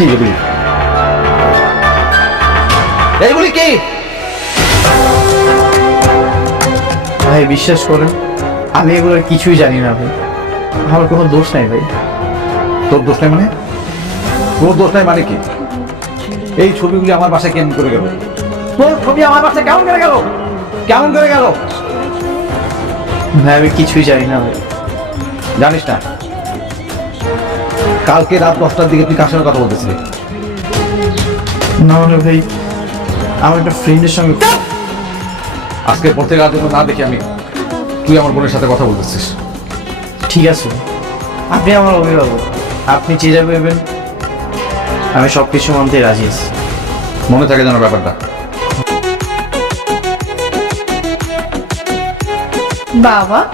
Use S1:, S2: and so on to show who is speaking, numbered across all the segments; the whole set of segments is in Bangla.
S1: কি এগুলি এইগুলি কি?
S2: ভাই বিশ্বাস করেন আমি এগুলোর কিছুই জানি না ভাই। আমার কোনো দোষ নাই ভাই।
S1: তোর দোষ নাই মানে? তোর দোষ নাই মানে কি? এই ছবিগুলি আমার বাসায় কেমন করে গেল? তোর ছবি আমার বাসায় কেমন করে গেল? কেমন করে গেল?
S2: ভাই আমি কিছুই জানি না ভাই।
S1: জানিস না? কালকে রাত দশটার দিকে তুই কার সঙ্গে কথা বলতেছিলি
S2: না মানে ভাই আমার একটা ফ্রেন্ডের সঙ্গে
S1: আজকে পর থেকে আর যেন না দেখি আমি তুই আমার বোনের সাথে কথা বলতেছিস।
S2: ঠিক আছে। আপনি আমার অভিভাবক। আপনি যে যা ভেবেন আমি সব কিছু মানতে রাজি আছি।
S1: মনে থাকে যেন ব্যাপারটা।
S3: বাবা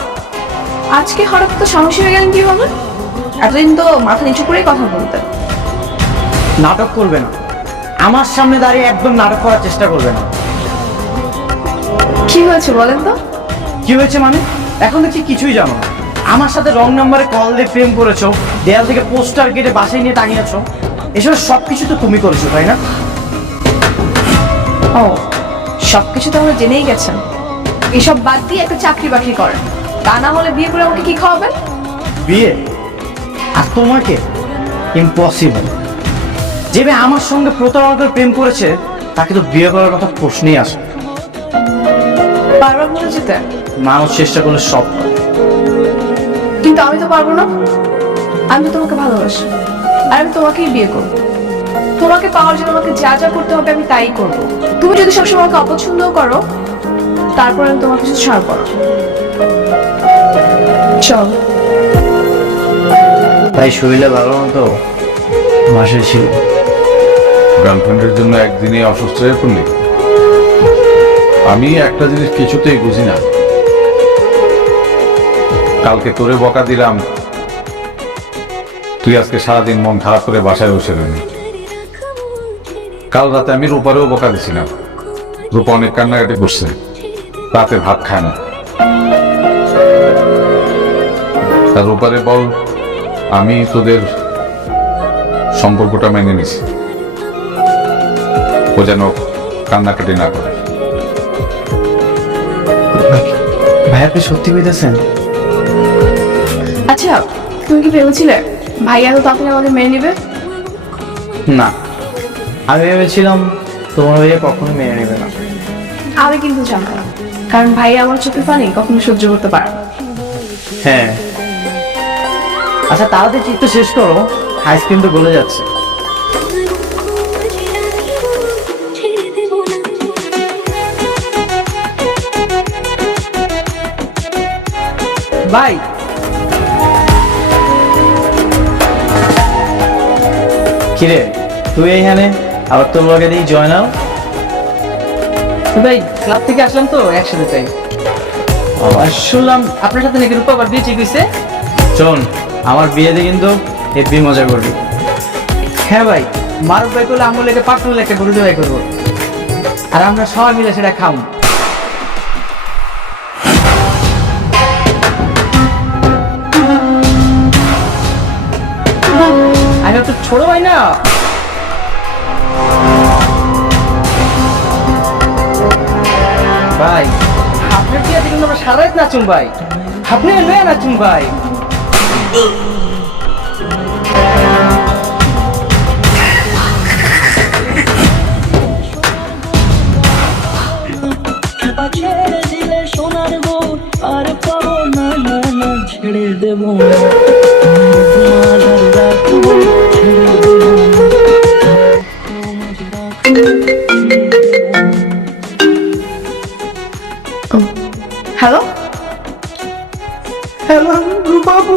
S3: আজকে হঠাৎ তো সাহসী হয়ে গেলেন কীভাবে? এতদিন তো মাথা নিচু করেই কথা বলতেন।
S2: নাটক করবে না। আমার সামনে দাঁড়িয়ে একদম নাটক করার চেষ্টা করবে না।
S3: কি হয়েছে বলেন তো?
S2: কি হয়েছে মানে? এখন দেখছি কিছুই জানো না। আমার সাথে রং নাম্বারে কল দিয়ে প্রেম করেছ দেয়াল থেকে পোস্টার কেটে বাসায় নিয়ে টাঙিয়েছো এসব সব কিছু তো তুমি করেছ তাই না?
S3: ও সব কিছু তো আমরা জেনেই গেছেন। এসব বাদ দিয়ে একটা চাকরি বাকরি করেন। তা না হলে বিয়ে করে আমাকে কি খাওয়াবেন?
S2: বিয়ে? আর তোমাকে ইম্পসিবল যে মেয়ে আমার সঙ্গে প্রতারণা প্রেম করেছে তাকে তো বিয়ে করার কথা প্রশ্নই আসে।
S3: বারবার
S2: মানুষ চেষ্টা করলে সব
S3: কিন্তু আমি তো পারব না। আমি তো তোমাকে ভালোবাসি। আর আমি তোমাকেই বিয়ে করব। তোমাকে পাওয়ার জন্য আমাকে যা যা করতে হবে আমি তাই করব। তুমি যদি সবসময় আমাকে অপছন্দও করো তারপর আমি তোমার কিছু ছাড় করো চল।
S2: তাই শরীরে ভালো মতো মাসে ছিল।
S1: গার্লফ্রেন্ডের জন্য একদিনে অসুস্থ হয়ে পড়লি? আমি একটা জিনিস কিছুতেই বুঝি না। কালকে তোরে বকা দিলাম। তুই আজকে সারাদিন মন খারাপ করে বাসায় বসে রইলি। কাল রাতে আমি রূপারেও বকা দিছিলাম। রূপা অনেক কান্নাকাটি করছে। রাতে ভাত খায় না। রূপারে বল। আমি তোদের সম্পর্কটা মেনে নিছি। ও যেন কান্নাকাটি না করে।
S2: ভাই আপনি সত্যি কইতেছেন
S3: আচ্ছা তুমি কি ভেবেছিলে ভাইয়া তো তাড়াতাড়ি আমাকে মেনে নিবে?
S2: না। আমি ভেবেছিলাম তোমার ভাইয়া কখনো মেনে নেবে না।
S3: আমি কিন্তু জানতাম কারণ ভাইয়া আমার চোখে পানি কখনো সহ্য করতে পারে না।
S2: হ্যাঁ আচ্ছা তাড়াতাড়ি চিত্ত শেষ করো। আইসক্রিম তো গলে যাচ্ছে। বাই কিরে তুই এইখানে? আবার তোর লগে দিয়ে জয় নাও?
S4: ভাই ক্লাব থেকে আসলাম তো একসাথে তাই। আর শুনলাম আপনার সাথে নাকি রূপা আবার বিয়ে ঠিক হয়েছে?
S2: শোন আমার বিয়েতে কিন্তু হেব্বি মজা করবি।
S4: হ্যাঁ ভাই, মারুফ ভাই করলে আমল লেগে পাটুল একটা গরু জবাই করব। আর আমরা সবাই মিলে সেটা খাম। আমি ছোট ভাই না। ভাই, আপনার বিয়েতে কিন্তু আমরা সারা রাত নাচুম ভাই। আপনি লয়ে নাচুম ভাই।
S5: ছেড়ে দিলে সোনার বউ আর পাবো না না না ছেড়ে দেবো।
S3: Hello
S4: hello রূপাবু